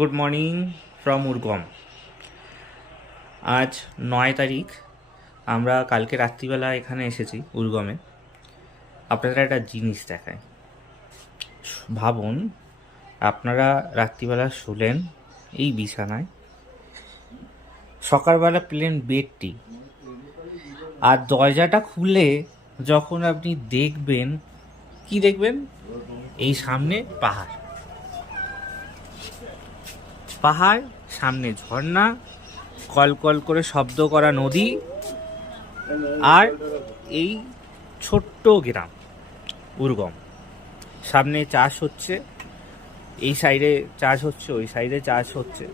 Good morning from উরগম। আজ 9 তারিখ। আমরা কালকে রাত্রিবেলা এখানে এসেছি উরগমে। আপনাদের একটা জিনিস দেখায়। ভাবুন, আপনারা রাত্রিবেলা শুলেন এই বিছানায়, সকালবেলা পেলেন বেডটি, আর দরজাটা খুলে যখন আপনি দেখবেন, কি দেখবেন? এই সামনে পাহাড়, পাহাড়, সামনে ঝর্ণা, কল কল করে শব্দ করা নদী, আর এই ছোট্ট গ্রাম উরগম। সামনে চাষ হচ্ছে, এই সাইডে চাষ হচ্ছে, ওই সাইডে চাষ হচ্ছে।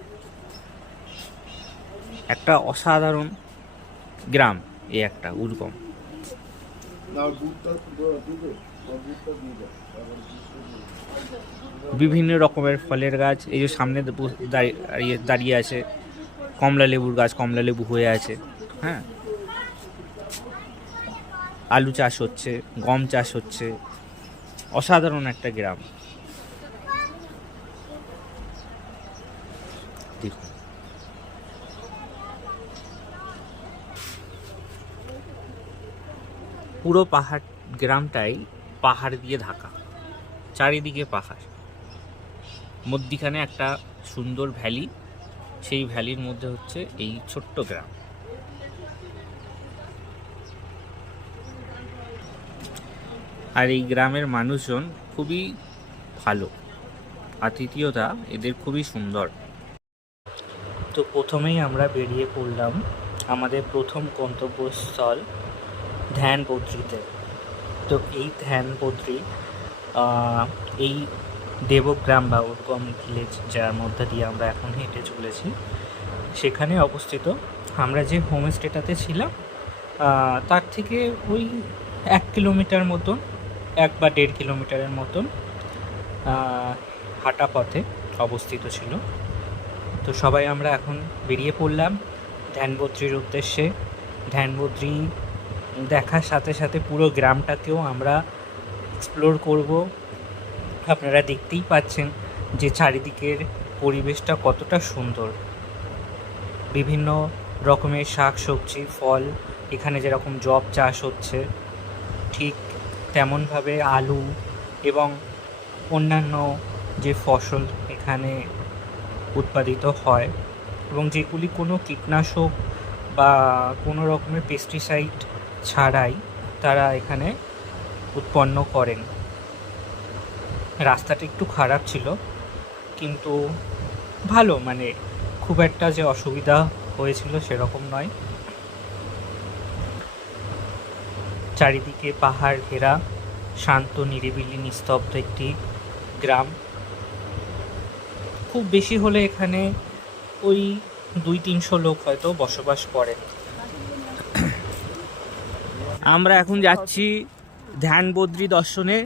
একটা অসাধারণ গ্রাম এই একটা উরগম। বিভিন্ন রকমের ফলের গাছ, এই যে সামনে দাঁড়িয়ে আছে কমলা লেবুর গাছ, কমলা লেবু হয়ে আছে। হ্যাঁ, আলু চাষ হচ্ছে, গম চাষ হচ্ছে। অসাধারণ একটা গ্রাম। দেখুন, পুরো পাহাড়, গ্রামটাই পাহাড় দিয়ে ঢাকা, চারিদিকে পাহাড়, মধ্যিখানে একটা সুন্দর ভ্যালি, সেই ভ্যালির মধ্যে হচ্ছে এই ছোট্ট গ্রাম। আর এই গ্রামের মানুষজন খুবই ভালো, আতিথেয়তা এদের খুবই সুন্দর। তো প্রথমেই আমরা বেরিয়ে পড়লাম আমাদের প্রথম গন্তব্যস্থল ধ্যান বদ্রীতে। তো এই ধ্যান বদ্রী, এই দেবগ্রাম বা উরগম ভিলেজ, যার মধ্যে দিয়ে আমরা এখন হেঁটে চলেছি, সেখানে অবস্থিত। আমরা যে হোমস্টেটাতে ছিলাম তার থেকে ওই 1 কিলোমিটার মতন, 1 বা 1.5 কিলোমিটারের মতন হাঁটা পথে অবস্থিত ছিল। তো সবাই আমরা এখন বেরিয়ে পড়লাম ধ্যানবদ্রীর উদ্দেশ্যে। ধ্যানবদ্রী দেখার সাথে সাথে পুরো গ্রামটাকেও আমরা এক্সপ্লোর করব। আপনারা দেখতেই পাচ্ছেন যে চারিদিকের পরিবেশটা কতটা সুন্দর। বিভিন্ন রকমের শাক সবজি, ফল, এখানে যেরকম যব চাষ হচ্ছে, ঠিক তেমনভাবে আলু এবং অন্যান্য যে ফসল এখানে উৎপাদিত হয়, এবং যেগুলি কোনো কীটনাশক বা কোনো রকমের পেস্টিসাইড ছাড়াই তারা এখানে উৎপন্ন করেন। রাস্তাটা একটু খারাপ ছিল, কিন্তু ভালো, মানে খুব একটা যে অসুবিধা হয়েছিল সেরকম নয়। চারিদিকে পাহাড় ঘেরা, শান্ত, নিরিবিলি, নিস্তব্ধ একটি গ্রাম। খুব বেশি হলে এখানে ওই 200-300 লোক হয়তো বসবাস করে। আমরা এখন যাচ্ছি ধ্যান বদ্রী দর্শনে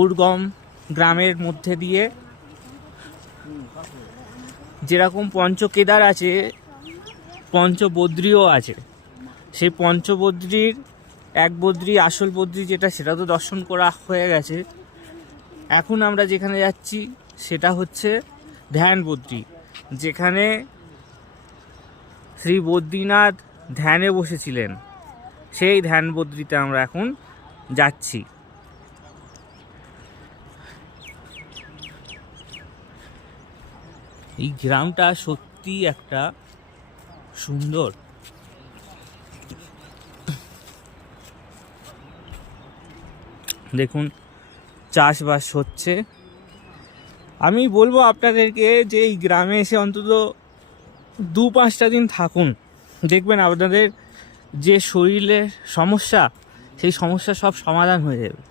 উরগম গ্রামের মধ্যে দিয়ে। যেরকম পঞ্চকেদার আছে, পঞ্চবদ্রীও আছে। সেই পঞ্চবদ্রীর এক বদ্রী, আসল বদ্রী যেটা, সেটা তো দর্শন করা হয়ে গেছে। এখন আমরা যেখানে যাচ্ছি সেটা হচ্ছে ধ্যান বদ্রী, যেখানে শ্রী বদ্রীনাথ ধ্যানে বসেছিলেন। সেই ধ্যান বদ্রীতে আমরা এখন যাচ্ছি। এই গ্রামটা সত্যি একটা সুন্দর। দেখুন, চাষবাস হচ্ছে। আমি বলবো আপনাদেরকে যে এই গ্রামে এসে অন্তত 2-5টা দিন থাকুন, দেখবেন আপনাদের যে শরীরের সমস্যা, সেই সমস্যা সব সমাধান হয়ে যাবে,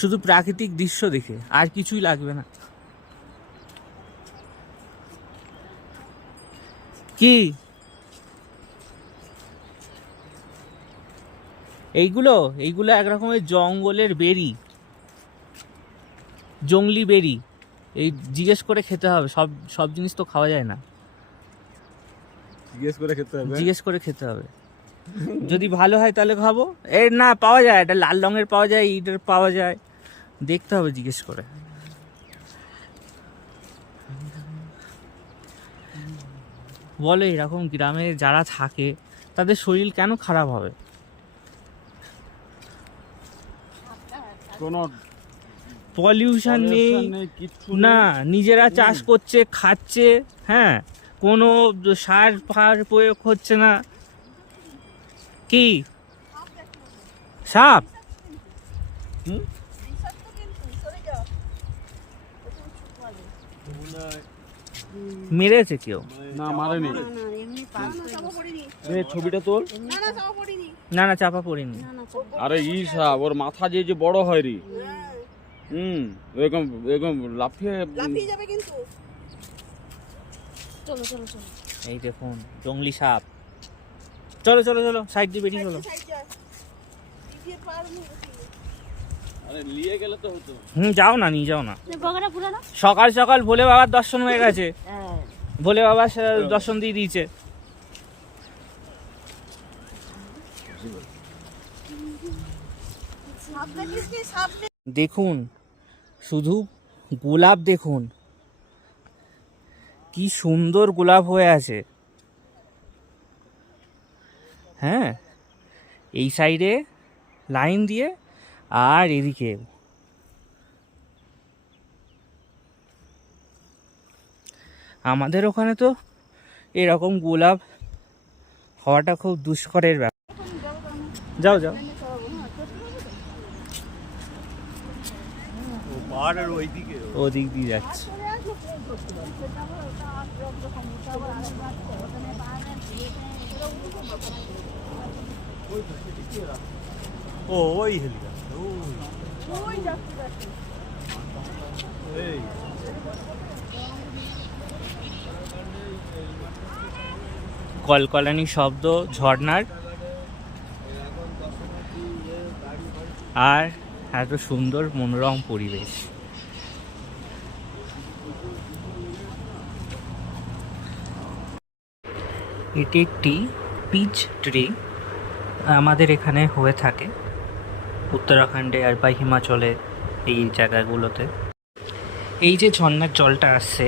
শুধু প্রাকৃতিক দৃশ্য দেখে, আর কিছুই লাগবে না। কি এইগুলো এক রকমের জঙ্গলের বেরি, জংলি বেরি। এই জিজ্ঞেস করে খেতে হবে, সব জিনিস তো খাওয়া যায় না, জিজ্ঞেস করে খেতে হবে। যদি ভালো হয় তাহলে খাবো, এর না পাওয়া যায়, এটা লাল রঙের পাওয়া যায়, ইটের পাওয়া যায়, দেখতে হবে জিজ্ঞেস করে। বলো এরকম গ্রামে যারা থাকে তাদের শরীর কেন খারাপ হবে? কোনো পলিউশন নেই কিচ্ছু না, নিজেরা চাষ করছে, খাচ্ছে, হ্যাঁ, কোনো সার ফার প্রয়োগ হচ্ছে না। কি সাপ? মেরেছে কেউ? না মারেনি। ছবিটা তোল। না না, চাপা পড়িনি। আরে সাপ, ওর মাথা যে বড় হয় রে। এরকম এরকম লাফিয়ে যাবে কিন্তু। চলো চলো চলো, এই দেখুন জঙ্গলি সাপ। চলো চলো চলো, সাইড দিয়ে বেরিয়ে চলো। আরে নিয়ে গেলে তো হতো। যাও না, নিয়ে যাও না। সকাল সকাল ভোলে বাবার দর্শন হয়ে গেছে। ভোলে বাবা দর্শন দিয়ে দিয়েছে। দেখুন শুধু গোলাপ, দেখুন কি সুন্দর গোলাপ হয়ে আছে। হ্যাঁ, এই সাইডে লাইন দিয়ে, আর এদিকে আমাদের ওখানে তো এরকম গোলাপ হওয়াটা খুব দুষ্করের ব্যাপার। যাও যাও। ওদিক দিয়ে যাচ্ছে। ও ওই হেলিকপ্টার কলকলানি শব্দ ঝর্ণার, আর এত সুন্দর মনোরম পরিবেশ। এটি একটি পিচ ট্রি, আমাদের এখানে হয়ে থাকে উত্তরাখণ্ডে আর বা হিমাচলে, এই জায়গাগুলোতে। এই যে ঝর্ণার জলটা আসছে,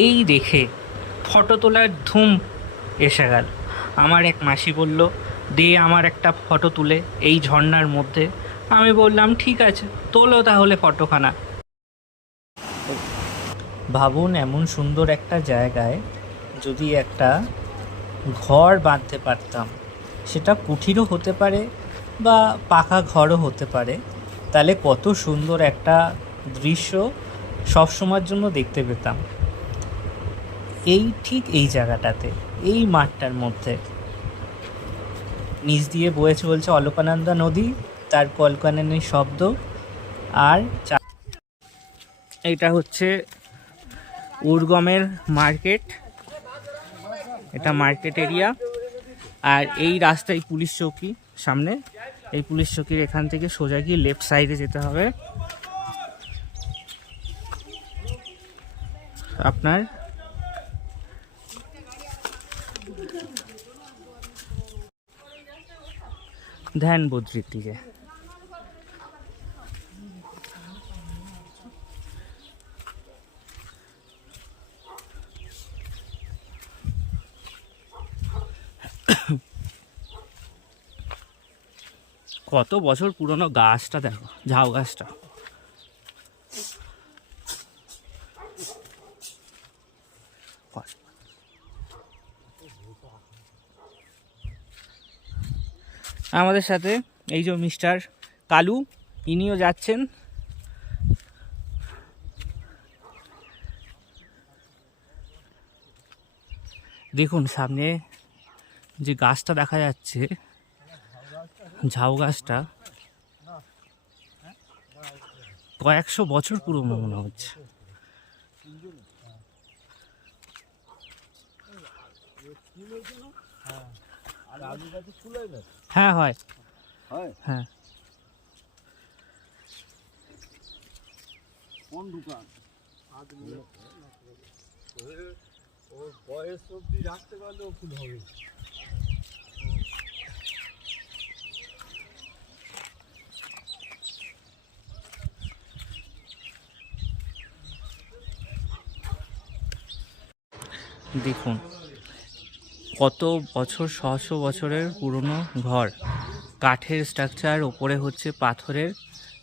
এই দেখে ফটো তোলার ধুম এসে গেল। আমার এক মাসি বলল, দে আমার একটা ফটো তুলে এই ঝর্ণার মধ্যে। আমি বললাম ঠিক আছে, তোলো তাহলে ফটোখানা। ভাবুন এমন সুন্দর একটা জায়গায় যদি একটা ঘর বাঁধতে পারতাম, সেটা কুঠিরও হতে পারে বা পাকা ঘরও হতে পারে, তাহলে কত সুন্দর একটা দৃশ্য সবসময়ের জন্য দেখতে পেতাম। এই ঠিক এই জায়গাটাতে, এই মাঠটার মধ্যে নিচ দিয়ে বয়ে চলছে অলকানন্দা নদী, তার কলকানানির শব্দ। আর এটা হচ্ছে উর্গমের মার্কেট, এটা মার্কেট এরিয়া। আর এই রাস্তায় পুলিশ চৌকি সামনে, এই পুলিশ চৌকির এখান থেকে সোজা গিয়ে লেফট সাইডে যেতে হবে আপনার। ধ্যান বদ্রির দিকে। কত বছর পুরনো গাছটা দেখো, ঝাউ গাছটা। আমাদের সাথে এই যে মিস্টার কালু, ইনিও যাচ্ছেন। দেখুন সামনে যে গাছটা দেখা যাচ্ছে, ঝাউ গাছটা কয়েকশো বছর পুরনো মনে হচ্ছে। হ্যাঁ হয়, হ্যাঁ। কোন দোকান? ওর বয়স অবধি রাখতে পারলেও ফুল হবে। দেখুন কত বছর, সহস্র বছরের পুরনো ঘর, কাঠের স্ট্রাকচার, ওপরে হচ্ছে পাথরের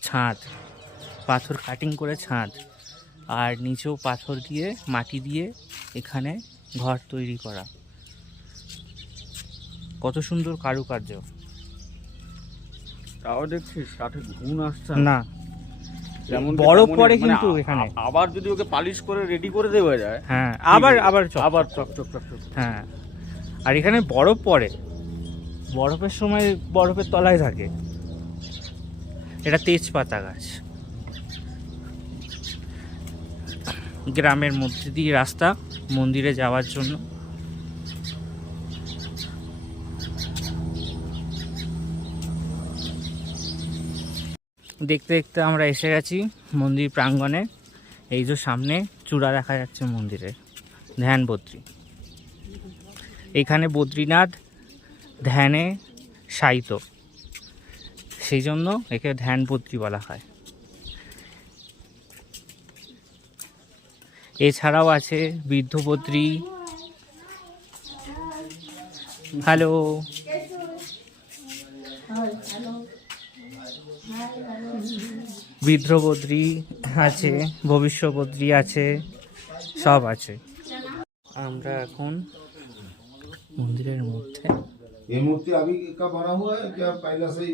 ছাদ, পাথর কাটিং করে ছাদ, আর নিচেও পাথর দিয়ে মাটি দিয়ে এখানে ঘর তৈরি করা। কত সুন্দর কারুকার্য। তাও দেখছিস কাঠে ঘুণ আসছে না, যেমন বরফ পড়ে কিন্তু এখানে। আবার যদি ওকে পালিশ করে রেডি করে দেওয়া যায়, হ্যাঁ, আবার আবার আবার চক চক চক চক। হ্যাঁ, আর এখানে বরফ পড়ে, বরফের সময় বরফের তলায় থাকে। এটা তেজপাতা গাছ। গ্রামের মধ্যে দিয়ে রাস্তা মন্দিরে যাওয়ার জন্য। দেখতে দেখতে আমরা এসে গেছি মন্দির প্রাঙ্গণে। এই যে সামনে চূড়া দেখা যাচ্ছে মন্দিরের, ধ্যান বদ্রী। এখানে বদ্রীনাথ ধ্যানে শায়িত, সেই জন্য একে ধ্যান বদ্রী বলা হয়। এছাড়াও আছে বৃদ্ধ বদ্রী। হ্যালো, বৃদ্ধ বদ্রী আছে, ভবিষ্য বদ্রী আছে, সব আছে। আমরা এখন मंदिर मध्य ये मूर्ति अभी का बना हुआ है क्या पहले से ही?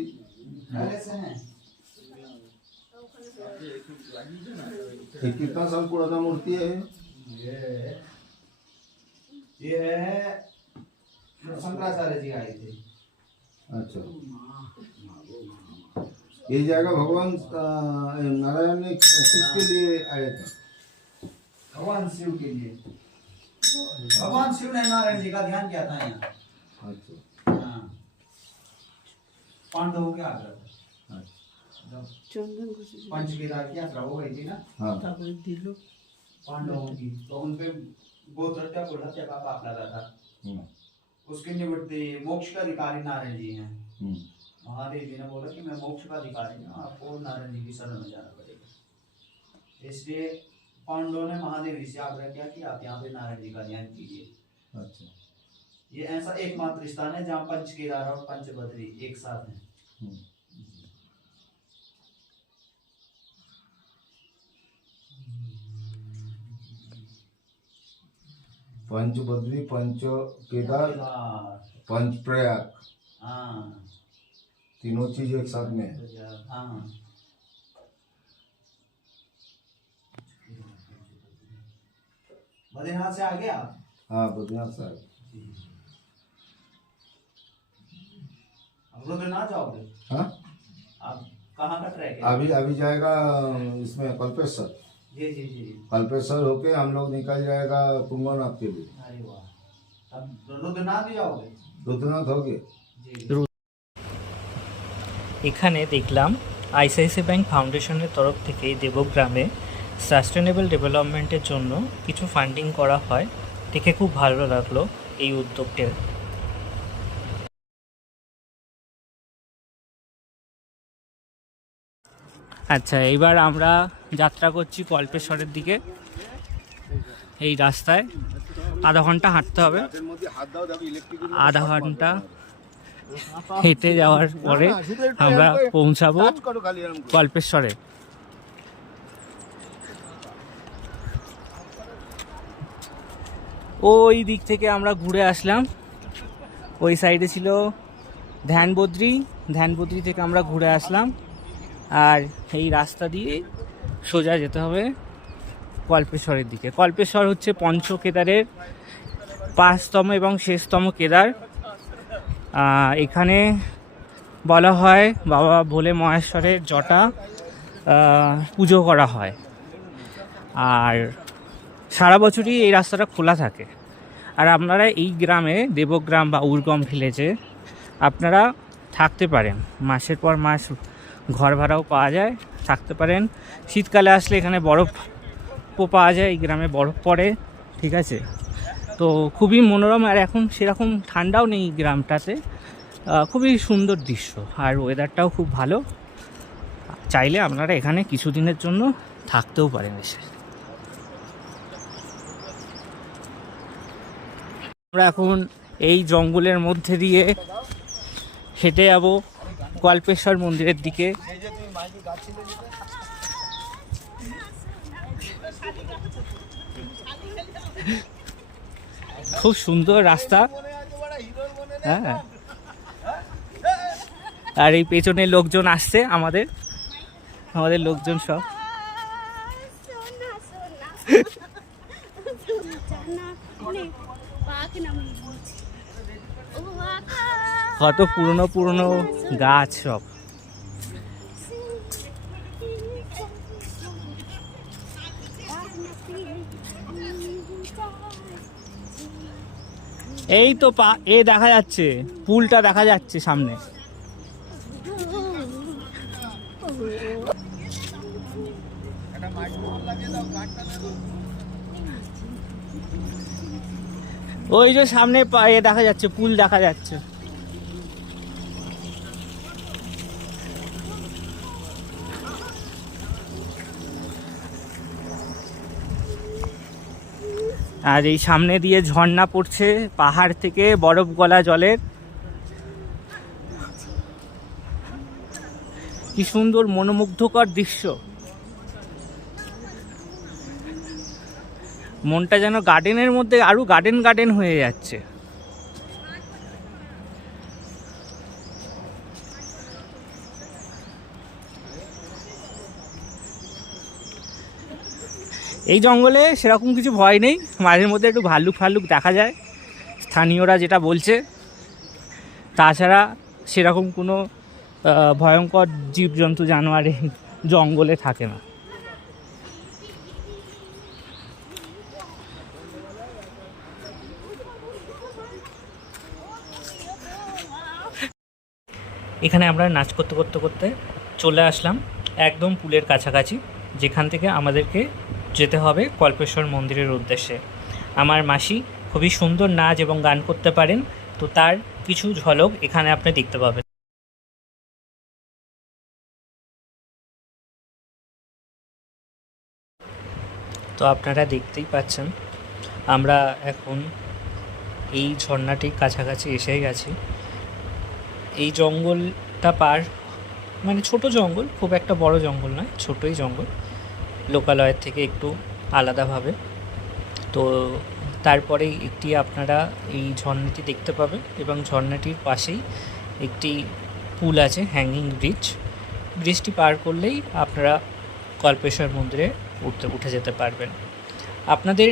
ये कितना साल पुराना मूर्ति है? ये है शंकराचार्य जी आए थे। अच्छा, ये जगह भगवान नारायण ने किसके लिए आए थे? भगवान शिव के लिए। भगवान शिव ने नारायण जी का ध्यान किया था यहाँ। अच्छा, हाँ, पांडवों के आग्रह पर। पंचकेदार की यात्रा हो गई थी ना हाँ, पांडवों की, तो उनपे गोत्रहत्या कुल हत्या का पाप लगा था। उसके निवृत्ति मोक्ष का अधिकारी नारायण जी हैं। महादेव जी ने बोला कि मैं मोक्ष का अधिकारी हूँ, आपको नारायण जी की शरण में जाना पड़ेगा। इसलिए पांडवों ने महादेव जी से आग्रह किया कि आप यहाँ पे नारायण जी का ध्यान कीजिए। अच्छा, ये ऐसा एकमात्र स्थान है जहाँ पंच केदार और पंच बद्री एक साथ हैं। पंच बद्री, पंच केदार, पंच प्रयाग, हाँ तीनों चीज एक साथ में है। हाँ, बद्रीनाथ से आ गया आप? हाँ, बद्रीनाथ साहब। अब रुद्रनाथ जाओगे? हाँ, आप कहाँ का ट्रैक है? अभी अभी जाएगा इसमें कल्पेश्वर। जी जी जी। कल्पेश्वर होके हम लोग निकल जाएगा तुंगनाथ के लिए। अरे वाह, अब रुद्रनाथ भी जाओगे? रुद्रनाथ हो गए। जी। এখানে দেখলাম আইসিআইসিআই ব্যাংক ফাউন্ডেশনের তরফ থেকে দেবগ্রামে সাস্টেনেবল ডেভেলপমেন্টের জন্য কিছু ফান্ডিং করা হয়, দেখে খুব ভালো লাগলো এই উদ্যোগটা। আচ্ছা, এইবার আমরা যাত্রা করছি কল্পেশ্বরের দিকে। এই রাস্তায় আধা ঘন্টা হাঁটতে হবে। আধা ঘন্টা হেঁটে যাওয়ার পরে আমরা পৌঁছাবো কল্পেশ্বরে। ওই দিক থেকে আমরা ঘুরে আসলাম, ওই সাইডে ছিল ধ্যানবদ্রী, ধ্যানবদ্রী থেকে আমরা ঘুরে আসলাম, আর এই রাস্তা দিয়ে সোজা যেতে হবে কল্পেশ্বরের দিকে। কল্পেশ্বর হচ্ছে পঞ্চকেদারের 5তম এবং শেষতম কেদার। এখানে বলা হয় বাবা ভোলে মহেশ্বরের জটা পুজো করা হয়, আর সারা বছরই এই রাস্তাটা খোলা থাকে। আর আপনারা এই গ্রামে, দেবগ্রাম বা উরগম ভিলেজে আপনারা থাকতে পারেন, মাসের পর মাস ঘর ভাড়াও পাওয়া যায়, থাকতে পারেন। শীতকালে আসলে এখানে বরফও পাওয়া যায়, এই গ্রামে বরফ পড়ে, ঠিক আছে। তো খুবই মনোরম, আর এখন সেরকম ঠান্ডাও নেই গ্রামটাতে, খুবই সুন্দর দৃশ্য, আর ওয়েদারটাও খুব ভালো। চাইলে আপনারা এখানে কিছুদিনের জন্য থাকতেও পারেন এসে। আমরা এখন এই জঙ্গলের মধ্যে দিয়ে হেঁটে যাব কল্পেশ্বর মন্দিরের দিকে। খুব সুন্দর রাস্তা, হ্যাঁ। আর এই পেছনে লোকজন আসছে, আমাদের লোকজন সব। কত পুরনো পুরনো গাছ সব। এই তো দেখা যাচ্ছে, পুলটা দেখা যাচ্ছে সামনে। ওই যে সামনে দেখা যাচ্ছে, পুল দেখা যাচ্ছে। আর এই সামনে দিয়ে ঝর্ণা পড়ছে পাহাড় থেকে, বরফ গলা জলের। কি সুন্দর মনোমুগ্ধকর দৃশ্য। মনটা যেন গার্ডেনের মধ্যে আরো গার্ডেন হয়ে যাচ্ছে। এই জঙ্গলে সেরকম কিছু ভয় নেই, মাঝে মধ্যে একটু ভাল্লুক দেখা যায়, স্থানীয়রা যেটা বলছে। তাছাড়া সেরকম কোনো ভয়ঙ্কর জীবজন্তু জানোয়ার এই জঙ্গলে থাকে না। এখানে আমরা নাচ করতে করতে করতে চলে আসলাম একদম পুলের কাছাকাছি, যেখান থেকে আমাদেরকে যেতে হবে কল্পেশ্বর মন্দিরের উদ্দেশ্যে। আমার মাসি খুবই সুন্দর নাচ এবং গান করতে পারেন, তো তার কিছু ঝলক এখানে আপনি দেখতে পাবেন। তো আপনারা দেখতেই পাচ্ছেন আমরা এখন এই ঝর্ণাটির কাছাকাছি এসে গেছি। এই জঙ্গলটা মানে ছোট জঙ্গল, খুব একটা বড় জঙ্গল নয়, ছোটই জঙ্গল, লোকালয়ের থেকে একটু আলাদাভাবে। তো তারপরে একটি আপনারা এই ঝর্ণাটি দেখতে পাবেন, এবং ঝর্ণাটির পাশেই একটি পুল আছে, হ্যাঙ্গিং ব্রিজটি পার করলেই আপনারা কল্পেশ্বর মন্দিরে উঠে যেতে পারবেন। আপনাদের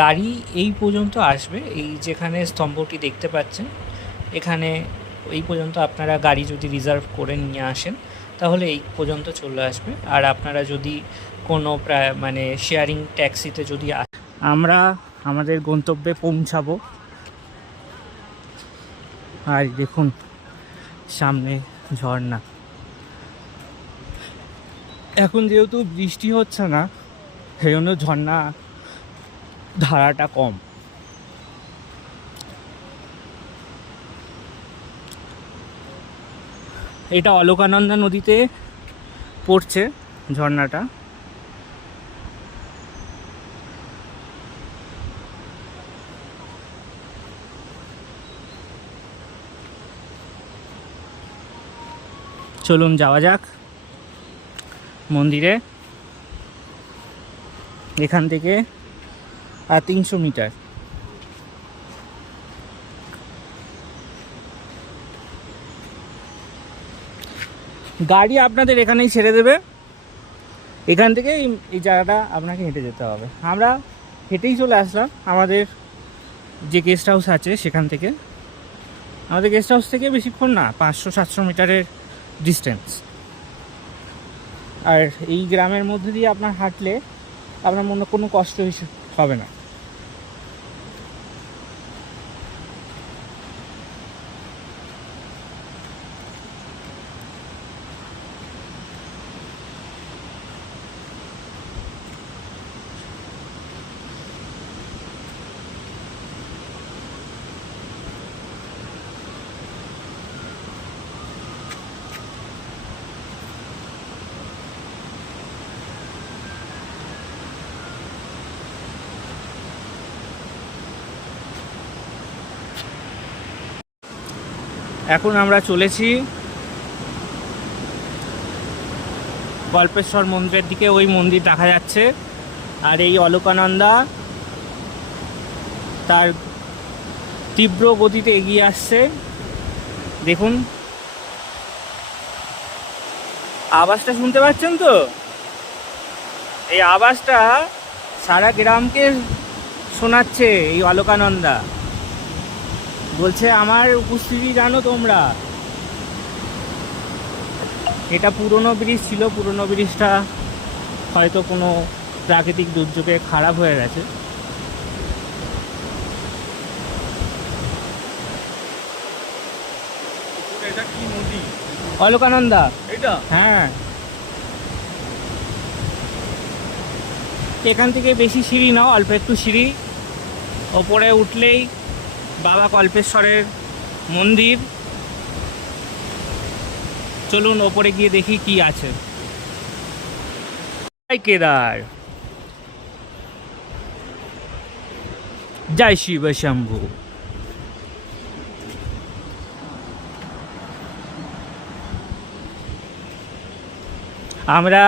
গাড়ি এই পর্যন্ত আসবে, এই যেখানে স্তম্ভটি দেখতে পাচ্ছেন এখানে এই পর্যন্ত আপনারা গাড়ি যদি রিজার্ভ করে নিয়ে আসেন তাহলে এই পর্যন্ত চলে আসবে। আর আপনারা যদি কোনো মানে শেয়ারিং ট্যাক্সিতে যদি আমরা আমাদের গন্তব্যে পৌঁছাবো। আর দেখুন সামনে ঝর্ণা। এখন যেহেতু বৃষ্টি হচ্ছে না, সেই জন্য ঝর্ণা ধারাটা কম। এটা অলকানন্দা নদীতে পড়ছে ঝর্ণাটা। চলুন যাওয়া যাক মন্দিরে। এখান থেকে 300 মিটার। গাড়ি আপনাদের এখানেই ছেড়ে দেবে, এখান থেকে এই জায়গাটা আপনাকে হেঁটে যেতে হবে। আমরা হেঁটেই চলে আসলাম আমাদের যে গেস্ট হাউস আছে সেখান থেকে। আমাদের গেস্ট হাউস থেকে বেশিক্ষণ না, 500-700 মিটারের ডিস্টেন্স। আর এই গ্রামের মধ্যে দিয়ে আপনার হাঁটলে আপনার মনে কোনো কষ্ট হবে না। এখন আমরা চলেছি কল্পেশ্বর মন্দিরের দিকে। ওই মন্দির দেখা যাচ্ছে, আর এই অলকানন্দা তার তীব্র গতিতে এগিয়ে আসছে। দেখুন, আওয়াজটা শুনতে পাচ্ছেন তো? এই আওয়াজটা সারা গ্রামকে শোনাচ্ছে। এই অলকানন্দা বলছে আমার উপস্থিতি জানো তোমরা। এটা পুরনো ব্রিজ ছিল, পুরনো ব্রিজটা হয়তো কোনো প্রাকৃতিক দুর্যোগে খারাপ হয়ে গেছে। এটা কি নদী? অলকানন্দা। এটা হ্যাঁ, এখান থেকে বেশি সিঁড়ি নাও, অল্প একটু সিঁড়ি। ওপরে উঠলেই বাবা কল্পেশ্বরের মন্দির। চলুন ওপরে গিয়ে দেখি কি আছে। জয় কেদার, জয় শিব শম্ভু। আমরা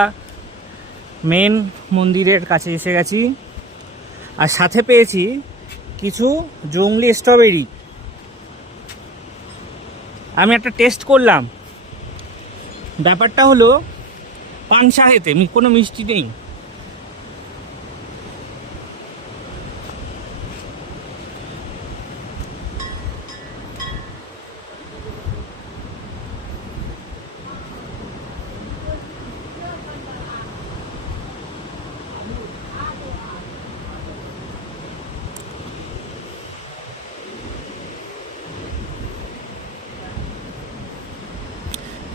মেন মন্দিরের কাছে এসে গেছি, আর সাথে পেয়েছি কিছু জংলি স্ট্রবেরি। আমি একটা টেস্ট করলাম। ব্যাপারটা হলো পানসাহেতে কোনো মিষ্টি নেই।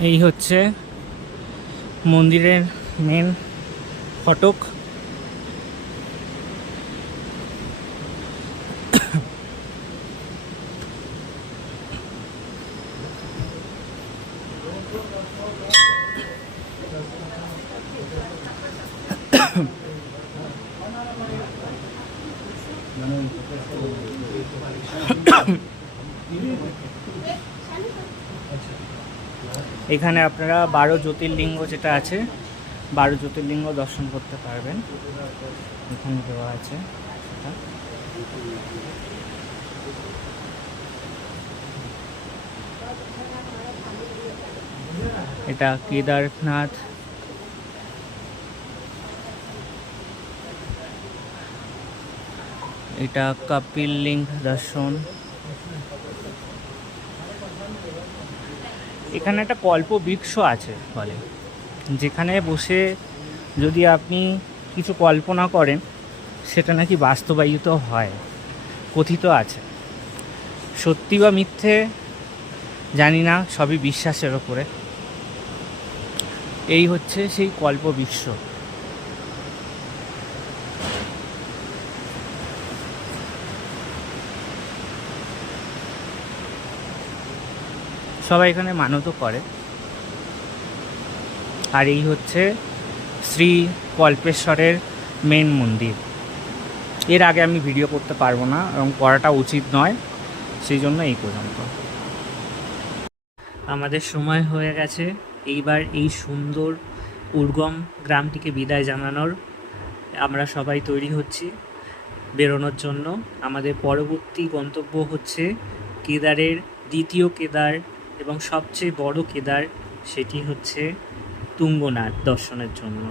এই হচ্ছে মন্দিরের মেন ফটক। এখানে আপনারা 12 জ্যোতির্লিঙ্গ যেটা আছে, 12 জ্যোতির্লিঙ্গ দর্শন করতে পারবেন। এখানে দেওয়া আছে সেটা। এটা কেদারনাথ, এটা কপিল লিঙ্গ দর্শন। এখানে একটা কল্প বৃক্ষ আছে বলে, যেখানে বসে যদি আপনি কিছু কল্পনা করেন সেটা নাকি বাস্তবায়িত হয়, কথিত আছে। সত্যি বা মিথ্যে জানি না, সবই বিশ্বাসের ওপরে। এই হচ্ছে সেই কল্প বৃক্ষ। সবাই এখানে মানতও করে। আর এই হচ্ছে শ্রী কল্পেশ্বরের মেন মন্দির। এর আগে আমি ভিডিও করতে পারবো না এবং করাটা উচিত নয়, সেই জন্য এই পর্যন্ত। আমাদের সময় হয়ে গেছে এইবার এই সুন্দর উর্গম গ্রামটিকে বিদায় জানানোর। আমরা সবাই তৈরি হচ্ছি বেরোনোর জন্য। আমাদের পরবর্তী গন্তব্য হচ্ছে কেদারের দ্বিতীয় কেদার এবং সবচেয়ে বড় কেদার, সেটি হচ্ছে তুঙ্গনাথ দর্শনের জন্য।